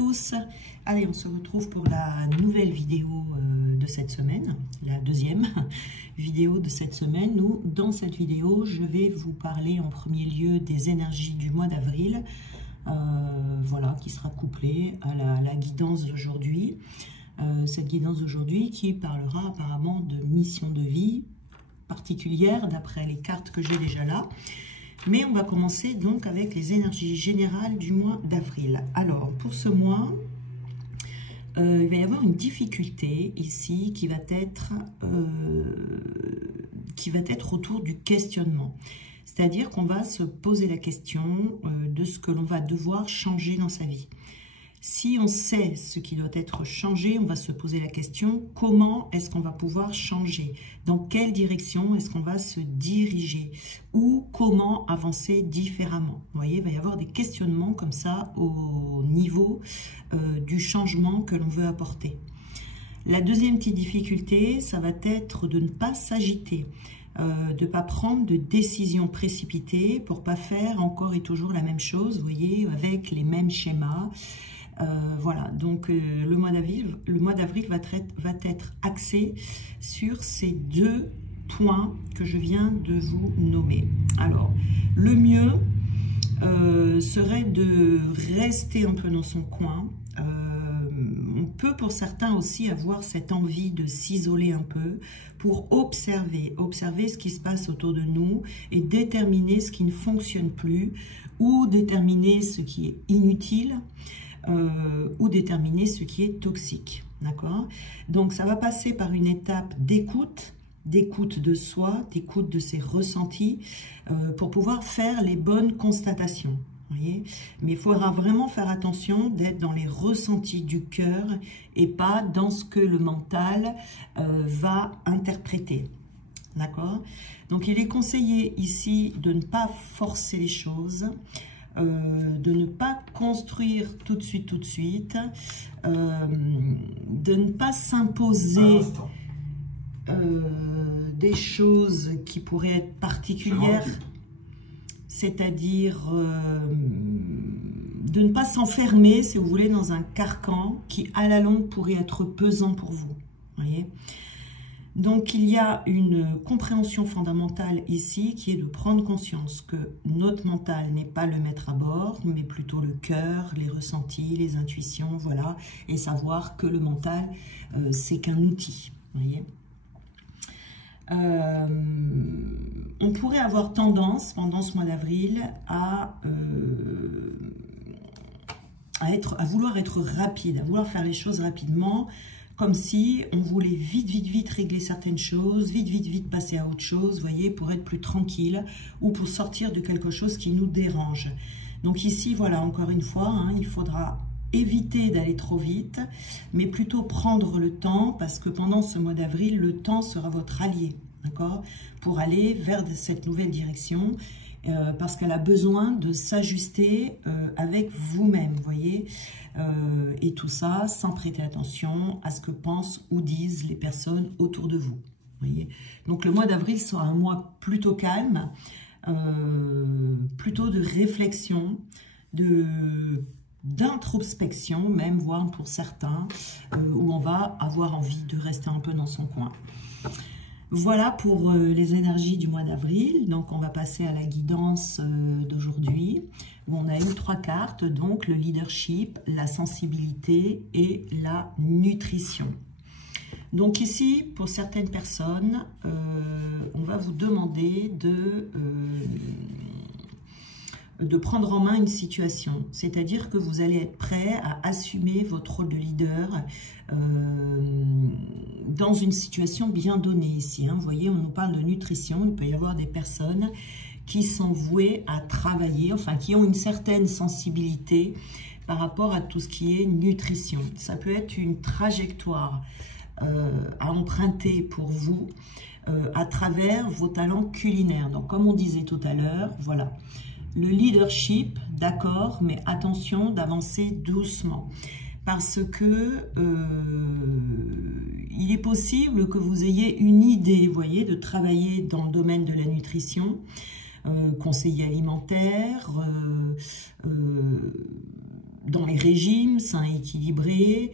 tous. Allez, on se retrouve pour la nouvelle vidéo de cette semaine, la deuxième vidéo de cette semaine. Dans cette vidéo, je vais vous parler en premier lieu des énergies du mois d'avril, voilà, qui sera couplée à la guidance d'aujourd'hui. Cette guidance d'aujourd'hui qui parlera apparemment de mission de vie particulière d'après les cartes que j'ai déjà là. Mais on va commencer donc avec les énergies générales du mois d'avril. Alors, pour ce mois, il va y avoir une difficulté ici qui va être autour du questionnement. C'est-à-dire qu'on va se poser la question de ce que l'on va devoir changer dans sa vie. Si on sait ce qui doit être changé, on va se poser la question, comment est-ce qu'on va pouvoir changer? Dans quelle direction est-ce qu'on va se diriger? Ou comment avancer différemment? Vous voyez, il va y avoir des questionnements comme ça au niveau du changement que l'on veut apporter. La deuxième petite difficulté, ça va être de ne pas s'agiter. De ne pas prendre de décisions précipitées pour ne pas faire encore et toujours la même chose, vous voyez, avec les mêmes schémas. Voilà, donc le mois d'avril va être axé sur ces deux points que je viens de vous nommer. Alors, le mieux serait de rester un peu dans son coin. On peut pour certains aussi avoir cette envie de s'isoler un peu pour observer ce qui se passe autour de nous et déterminer ce qui ne fonctionne plus ou déterminer ce qui est inutile. Ou déterminer ce qui est toxique, d'accord? Donc ça va passer par une étape d'écoute de soi, d'écoute de ses ressentis, pour pouvoir faire les bonnes constatations, voyez? Mais il faudra vraiment faire attention d'être dans les ressentis du cœur et pas dans ce que le mental va interpréter, d'accord? Donc il est conseillé ici de ne pas forcer les choses, de ne pas construire tout de suite, de ne pas s'imposer des choses qui pourraient être particulières, c'est-à-dire de ne pas s'enfermer, si vous voulez, dans un carcan qui, à la longue, pourrait être pesant pour vous, voyez. Donc, il y a une compréhension fondamentale ici qui est de prendre conscience que notre mental n'est pas le maître à bord, mais plutôt le cœur, les ressentis, les intuitions, voilà, et savoir que le mental, c'est qu'un outil, voyez. On pourrait avoir tendance, pendant ce mois d'avril, à vouloir être rapide, à vouloir faire les choses rapidement, comme si on voulait vite régler certaines choses, vite passer à autre chose, vous voyez, pour être plus tranquille ou pour sortir de quelque chose qui nous dérange. Donc ici, voilà, encore une fois, hein, il faudra éviter d'aller trop vite, mais plutôt prendre le temps, parce que pendant ce mois d'avril, le temps sera votre allié, d'accord, pour aller vers cette nouvelle direction, parce qu'elle a besoin de s'ajuster avec vous-même, vous voyez, et tout ça sans prêter attention à ce que pensent ou disent les personnes autour de vous, voyez. Donc le mois d'avril sera un mois plutôt calme, plutôt de réflexion, d'introspection même, voire pour certains, où on va avoir envie de rester un peu dans son coin. Voilà pour les énergies du mois d'avril. Donc on va passer à la guidance d'aujourd'hui, où on a eu 3 cartes, donc le leadership, la sensibilité et la nutrition. Donc ici, pour certaines personnes, on va vous demander de prendre en main une situation, c'est-à-dire que vous allez être prêt à assumer votre rôle de leader dans une situation bien donnée ici, hein. Vous voyez, on nous parle de nutrition, il peut y avoir des personnes qui sont vouées à travailler, enfin qui ont une certaine sensibilité par rapport à tout ce qui est nutrition. Ça peut être une trajectoire à emprunter pour vous à travers vos talents culinaires. Donc comme on disait tout à l'heure, voilà. Le leadership, d'accord, mais attention d'avancer doucement. Parce que il est possible que vous ayez une idée, vous voyez, de travailler dans le domaine de la nutrition, conseiller alimentaire, dans les régimes sains et équilibrés.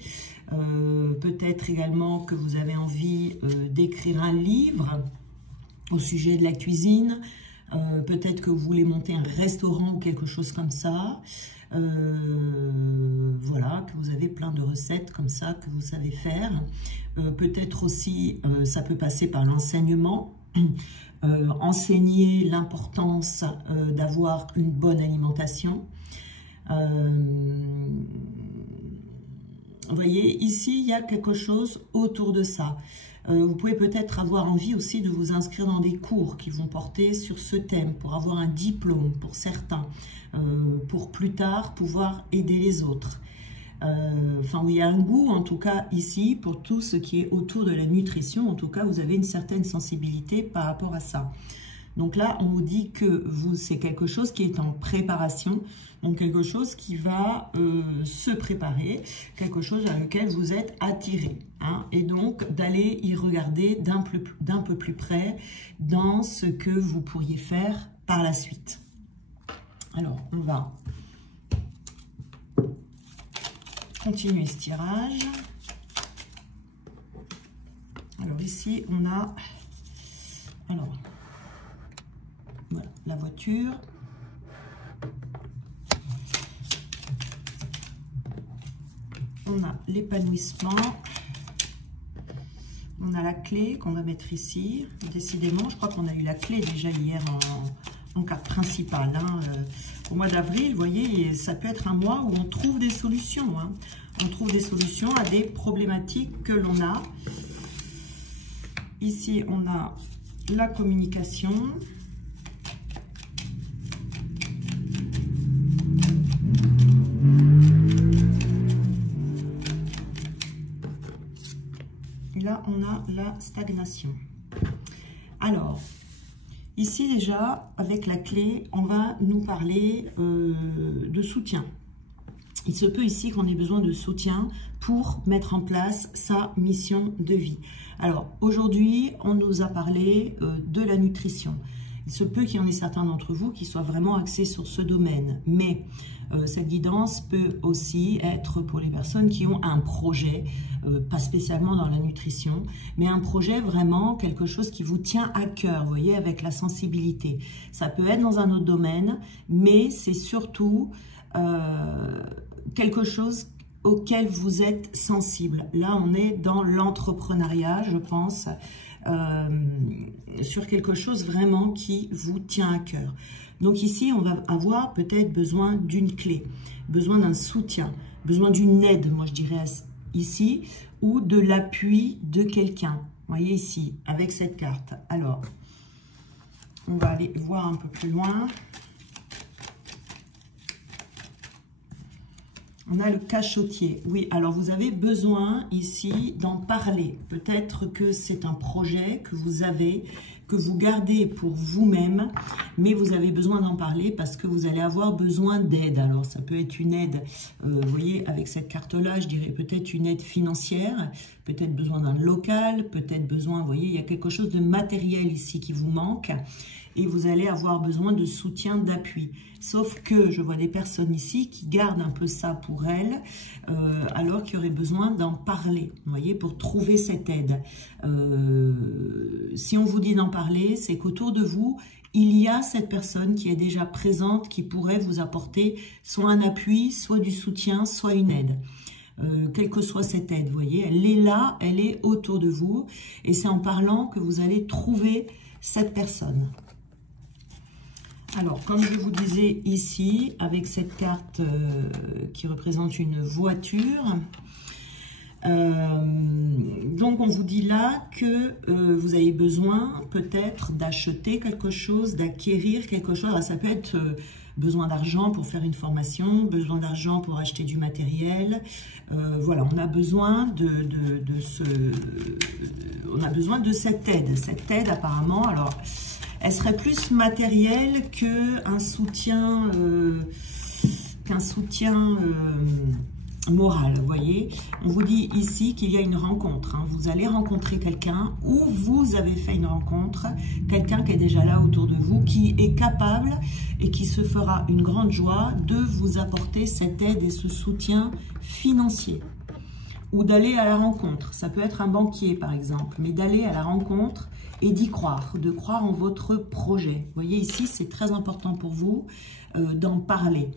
Peut-être également que vous avez envie d'écrire un livre au sujet de la cuisine. Peut-être que vous voulez monter un restaurant ou quelque chose comme ça. Voilà, que vous avez plein de recettes comme ça que vous savez faire. Peut-être aussi, ça peut passer par l'enseignement. Enseigner l'importance d'avoir une bonne alimentation. Vous voyez, ici, il y a quelque chose autour de ça. Vous pouvez peut-être avoir envie aussi de vous inscrire dans des cours qui vont porter sur ce thème, pour avoir un diplôme pour certains, pour plus tard pouvoir aider les autres. Enfin, il y a un goût, en tout cas, ici, pour tout ce qui est autour de la nutrition. En tout cas, vous avez une certaine sensibilité par rapport à ça. Donc là, on vous dit que c'est quelque chose qui est en préparation, donc quelque chose qui va se préparer, quelque chose à lequel vous êtes attiré. Hein, et donc, d'aller y regarder d'un peu plus près dans ce que vous pourriez faire par la suite. Alors, on va continuer ce tirage. Alors ici, on a... Alors... Voilà, la voiture. On a l'épanouissement. On a la clé qu'on va mettre ici. Décidément, je crois qu'on a eu la clé déjà hier en carte principale. Hein. Au mois d'avril, vous voyez, ça peut être un mois où on trouve des solutions. Hein. On trouve des solutions à des problématiques que l'on a. Ici, on a la communication. Là, on a la stagnation. Alors, ici déjà, avec la clé, on va nous parler de soutien. Il se peut ici qu'on ait besoin de soutien pour mettre en place sa mission de vie. Alors, aujourd'hui, on nous a parlé de la nutrition. Il se peut qu'il y en ait certains d'entre vous qui soient vraiment axés sur ce domaine. Mais cette guidance peut aussi être pour les personnes qui ont un projet, pas spécialement dans la nutrition, mais un projet vraiment, quelque chose qui vous tient à cœur, vous voyez, avec la sensibilité. Ça peut être dans un autre domaine, mais c'est surtout quelque chose auquel vous êtes sensible. Là, on est dans l'entrepreneuriat, je pense, sur quelque chose vraiment qui vous tient à cœur. Donc ici, on va avoir peut-être besoin d'une clé, besoin d'un soutien, besoin d'une aide, moi je dirais ici, ou de l'appui de quelqu'un. Vous voyez ici, avec cette carte. Alors, on va aller voir un peu plus loin. On a le cachotier. Oui, alors vous avez besoin ici d'en parler. Peut-être que c'est un projet que vous avez, que vous gardez pour vous-même, mais vous avez besoin d'en parler parce que vous allez avoir besoin d'aide. Alors, ça peut être une aide, vous voyez, avec cette carte-là, je dirais peut-être une aide financière, peut-être besoin d'un local, peut-être besoin, vous voyez, il y a quelque chose de matériel ici qui vous manque. Et vous allez avoir besoin de soutien, d'appui. Sauf que je vois des personnes ici qui gardent un peu ça pour elles, alors qu'il y aurait besoin d'en parler, vous voyez, pour trouver cette aide. Si on vous dit d'en parler, c'est qu'autour de vous, il y a cette personne qui est déjà présente, qui pourrait vous apporter soit un appui, soit du soutien, soit une aide. Quelle que soit cette aide, vous voyez, elle est là, elle est autour de vous. Et c'est en parlant que vous allez trouver cette personne. Alors, comme je vous disais ici, avec cette carte qui représente une voiture, donc on vous dit là que vous avez besoin peut-être d'acheter quelque chose, d'acquérir quelque chose. Alors, ça peut être besoin d'argent pour faire une formation, besoin d'argent pour acheter du matériel. Voilà, on a besoin on a besoin de cette aide. Cette aide apparemment, alors... elle serait plus matérielle qu'un soutien, morale, vous voyez. On vous dit ici qu'il y a une rencontre. Hein. Vous allez rencontrer quelqu'un ou vous avez fait une rencontre, quelqu'un qui est déjà là autour de vous, qui est capable et qui se fera une grande joie de vous apporter cette aide et ce soutien financier. Ou d'aller à la rencontre. Ça peut être un banquier par exemple, mais d'aller à la rencontre et d'y croire, de croire en votre projet. Vous voyez ici, c'est très important pour vous d'en parler.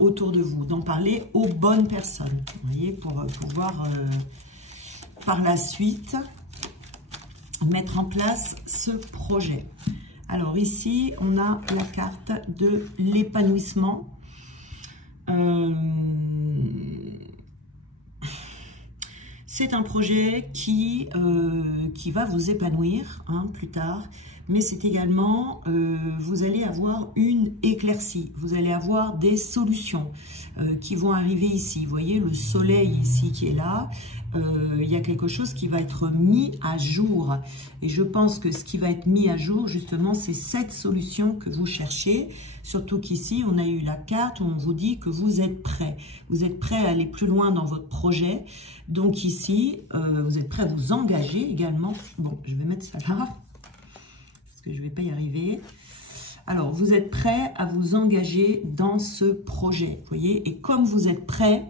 Autour de vous, d'en parler aux bonnes personnes, vous voyez, pour pouvoir par la suite mettre en place ce projet. Alors ici, on a la carte de l'épanouissement. C'est un projet qui va vous épanouir hein, plus tard, mais c'est également, vous allez avoir une éclaircie, vous allez avoir des solutions qui vont arriver ici. Vous voyez le soleil ici qui est là, il y a quelque chose qui va être mis à jour. Et je pense que ce qui va être mis à jour, justement, c'est cette solution que vous cherchez. Surtout qu'ici, on a eu la carte où on vous dit que vous êtes prêt. Vous êtes prêt à aller plus loin dans votre projet. Donc ici, vous êtes prêt à vous engager également. Bon, je vais mettre ça là, parce que je ne vais pas y arriver. Alors, vous êtes prêt à vous engager dans ce projet, vous voyez. Et comme vous êtes prêt,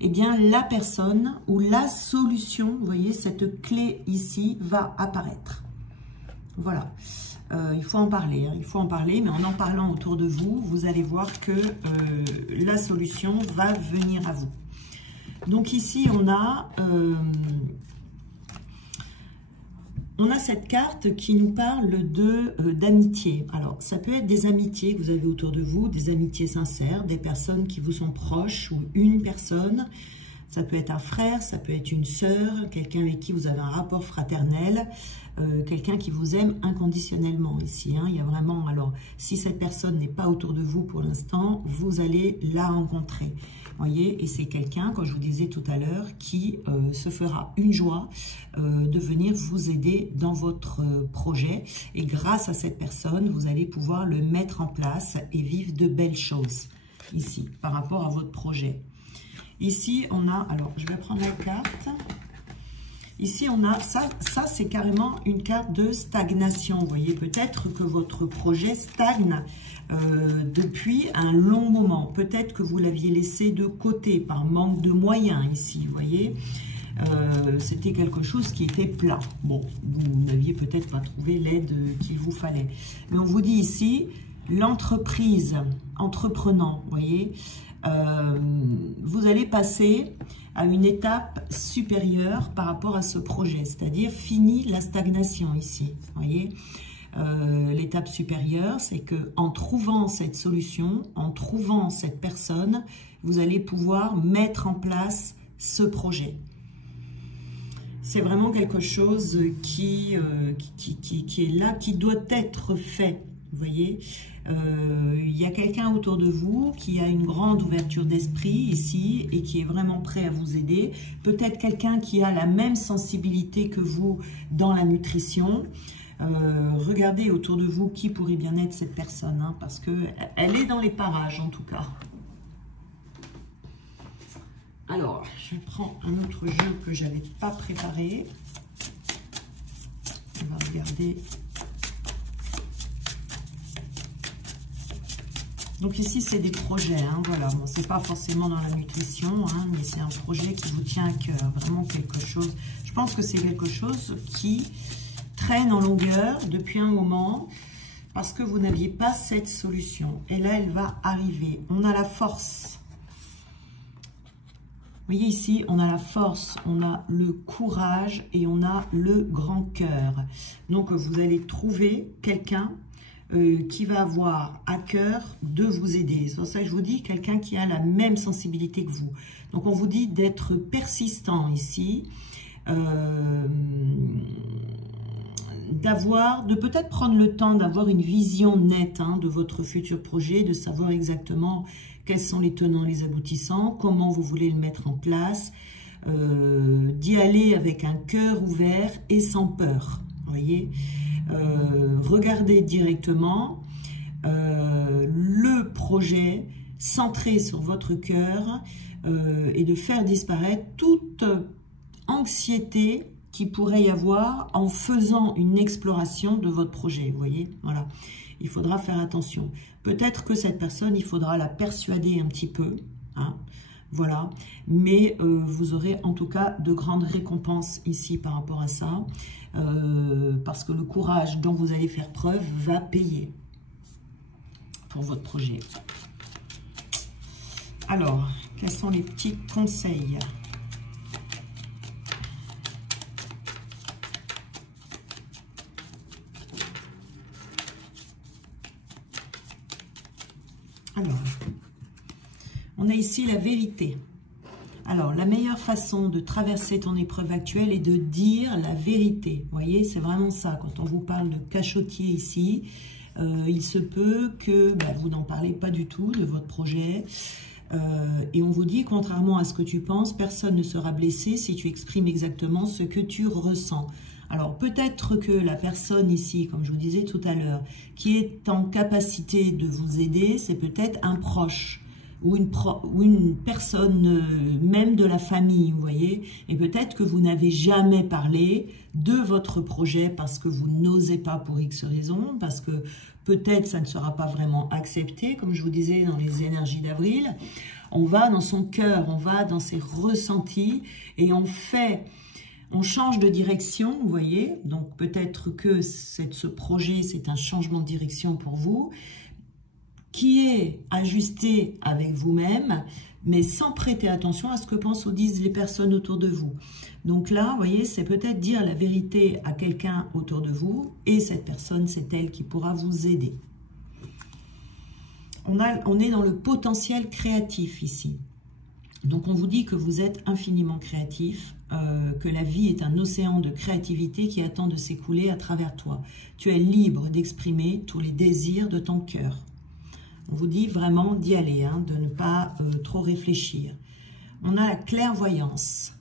eh bien, la personne ou la solution, vous voyez, cette clé ici va apparaître. Voilà. Il faut en parler, hein, il faut en parler, mais en parlant autour de vous, vous allez voir que la solution va venir à vous. Donc ici, on a cette carte qui nous parle d'amitié. Alors, ça peut être des amitiés que vous avez autour de vous, des amitiés sincères, des personnes qui vous sont proches ou une personne. Ça peut être un frère, ça peut être une sœur, quelqu'un avec qui vous avez un rapport fraternel, quelqu'un qui vous aime inconditionnellement ici. Hein. Il y a vraiment, alors, si cette personne n'est pas autour de vous pour l'instant, vous allez la rencontrer. Voyez, et c'est quelqu'un, comme je vous disais tout à l'heure, qui se fera une joie de venir vous aider dans votre projet. Et grâce à cette personne, vous allez pouvoir le mettre en place et vivre de belles choses ici, par rapport à votre projet. Ici, on a, alors je vais prendre la carte. Ici, on a, ça c'est carrément une carte de stagnation. Vous voyez, peut-être que votre projet stagne depuis un long moment. Peut-être que vous l'aviez laissé de côté par manque de moyens ici, vous voyez. C'était quelque chose qui était plat. Bon, vous n'aviez peut-être pas trouvé l'aide qu'il vous fallait. Mais on vous dit ici, l'entreprise, entreprenant, vous voyez, vous allez passer à une étape supérieure par rapport à ce projet, c'est-à-dire fini la stagnation ici, vous voyez. L'étape supérieure, c'est que en trouvant cette solution, en trouvant cette personne, vous allez pouvoir mettre en place ce projet. C'est vraiment quelque chose qui est là, qui doit être fait. Vous voyez, il y a quelqu'un autour de vous qui a une grande ouverture d'esprit ici et qui est vraiment prêt à vous aider. Peut-être quelqu'un qui a la même sensibilité que vous dans la nutrition. Regardez autour de vous qui pourrait bien être cette personne, hein, parce qu'elle est dans les parages en tout cas. Alors, je prends un autre jeu que je n'avais pas préparé. On va regarder. Donc ici, c'est des projets, hein, voilà. Bon, c'est pas forcément dans la nutrition, hein, mais c'est un projet qui vous tient à cœur. Vraiment quelque chose. Je pense que c'est quelque chose qui traîne en longueur depuis un moment parce que vous n'aviez pas cette solution. Et là, elle va arriver. On a la force. Vous voyez ici, on a la force, on a le courage et on a le grand cœur. Donc, vous allez trouver quelqu'un qui va avoir à cœur de vous aider. C'est pour ça que je vous dis, quelqu'un qui a la même sensibilité que vous. Donc, on vous dit d'être persistant ici, de peut-être prendre le temps d'avoir une vision nette, hein, de votre futur projet, de savoir exactement quels sont les tenants, les aboutissants, comment vous voulez le mettre en place, d'y aller avec un cœur ouvert et sans peur, vous voyez. Regardez directement le projet centrer sur votre cœur et de faire disparaître toute anxiété qu'il pourrait y avoir en faisant une exploration de votre projet, vous voyez, voilà. Il faudra faire attention. Peut-être que cette personne, il faudra la persuader un petit peu, hein, voilà. Mais vous aurez en tout cas de grandes récompenses ici par rapport à ça, parce que le courage dont vous allez faire preuve va payer pour votre projet. Alors, quels sont les petits conseils ? Alors, on a ici la vérité. Alors, la meilleure façon de traverser ton épreuve actuelle est de dire la vérité. Vous voyez, c'est vraiment ça. Quand on vous parle de cachotier ici, il se peut que vous n'en parlez pas du tout de votre projet. Et on vous dit, contrairement à ce que tu penses, personne ne sera blessé si tu exprimes exactement ce que tu ressens. Alors peut-être que la personne ici, comme je vous disais tout à l'heure, qui est en capacité de vous aider, c'est peut-être un proche ou une personne même de la famille, vous voyez. Et peut-être que vous n'avez jamais parlé de votre projet parce que vous n'osez pas pour X raisons, parce que peut-être ça ne sera pas vraiment accepté, comme je vous disais dans les énergies d'avril. On va dans son cœur, on va dans ses ressentis et on change de direction, vous voyez. Donc peut-être que ce projet, c'est un changement de direction pour vous, qui est ajusté avec vous-même, mais sans prêter attention à ce que pensent ou disent les personnes autour de vous. Donc là, vous voyez, c'est peut-être dire la vérité à quelqu'un autour de vous, et cette personne, c'est elle qui pourra vous aider. On est dans le potentiel créatif ici. Donc on vous dit que vous êtes infiniment créatif, que la vie est un océan de créativité qui attend de s'écouler à travers toi. Tu es libre d'exprimer tous les désirs de ton cœur. On vous dit vraiment d'y aller, hein, de ne pas trop réfléchir. On a la clairvoyance.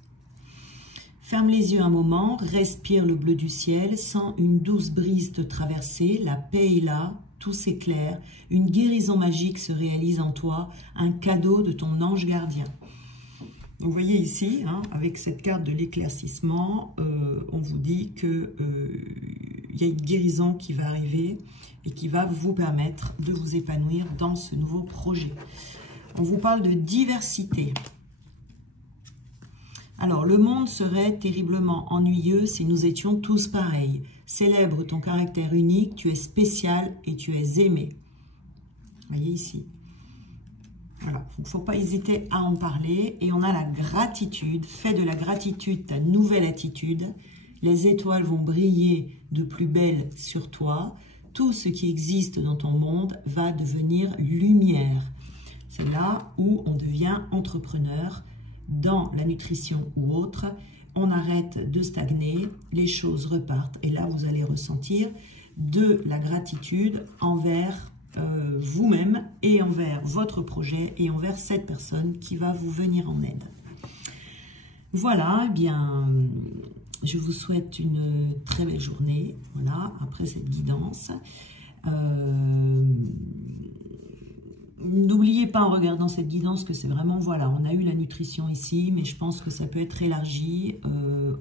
Ferme les yeux un moment, respire le bleu du ciel, sens une douce brise te traverser, la paix est là, tout s'éclaire, une guérison magique se réalise en toi, un cadeau de ton ange gardien. Vous voyez ici, hein, avec cette carte de l'éclaircissement, on vous dit qu'il y a une guérison qui va arriver et qui va vous permettre de vous épanouir dans ce nouveau projet. On vous parle de diversité. Alors, le monde serait terriblement ennuyeux si nous étions tous pareils. Célèbre ton caractère unique, tu es spécial et tu es aimé. Vous voyez ici. Voilà, il ne faut pas hésiter à en parler. Et on a la gratitude. Fais de la gratitude ta nouvelle attitude. Les étoiles vont briller de plus belle sur toi. Tout ce qui existe dans ton monde va devenir lumière. C'est là où on devient entrepreneur dans la nutrition ou autre. On arrête de stagner, les choses repartent. Et là, vous allez ressentir de la gratitude envers vous-même et envers votre projet et envers cette personne qui va vous venir en aide. Voilà, eh bien, je vous souhaite une très belle journée, voilà, après cette guidance. N'oubliez pas en regardant cette guidance que c'est vraiment, voilà, on a eu la nutrition ici, mais je pense que ça peut être élargi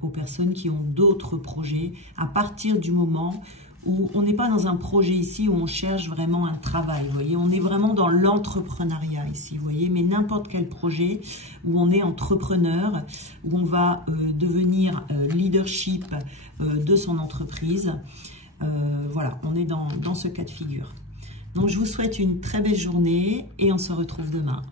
aux personnes qui ont d'autres projets à partir du moment où on n'est pas dans un projet ici où on cherche vraiment un travail, vous voyez, on est vraiment dans l'entrepreneuriat ici, vous voyez, mais n'importe quel projet où on est entrepreneur, où on va devenir leadership de son entreprise, voilà, on est dans ce cas de figure. Donc je vous souhaite une très belle journée et on se retrouve demain.